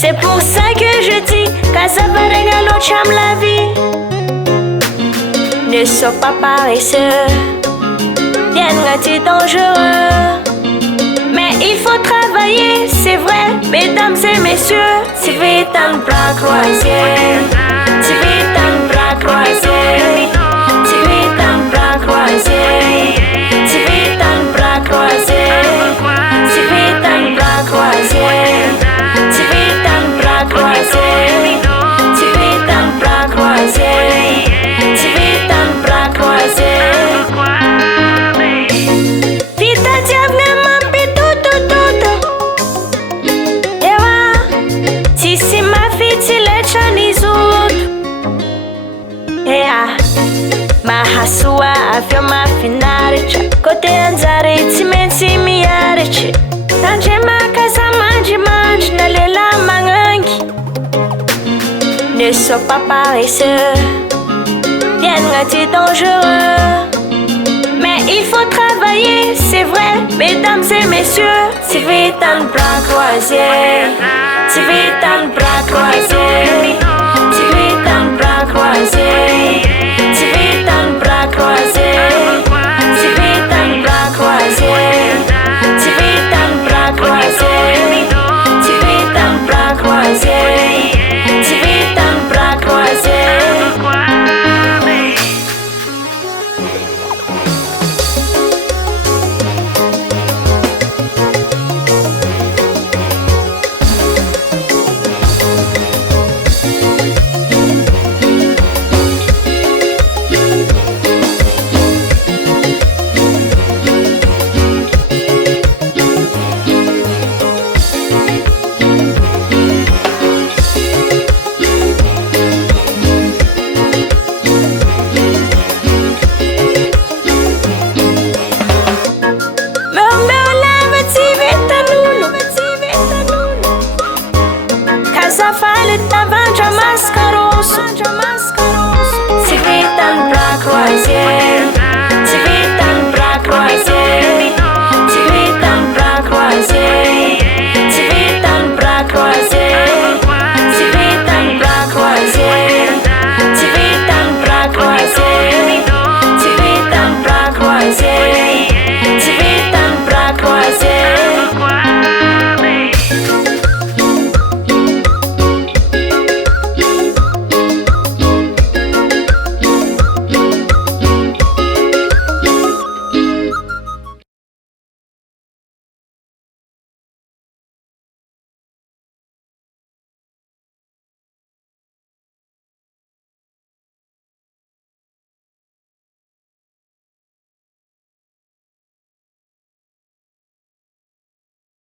C'est pour ça que je dis qu'à ça va régler l'autre la vie. Ne sois pas paresseux, viens-tu dangereux. Mais il faut travailler, c'est vrai, mesdames et messieurs. Si vite un bras croisé, si vite un bras croisé, si vite un bras croisé, si vite un bras croisé, si vite un bras croisé. Si vite un bras croisé, si vite un bras croisé, si vite un bras croisé. Vita diavna mampi tutu. Ewa, si ma fiti lechani zutu. Ea, mahasua avyo mafinaricha. Kote anzare timensi miarichi. Tanje makasa manji na lela mangangi. Ne sois pas paresseux, viens-tu dangereux. Mais il faut travailler, c'est vrai, mesdames et messieurs. Si vite un bras croisé, si vite un bras croisé.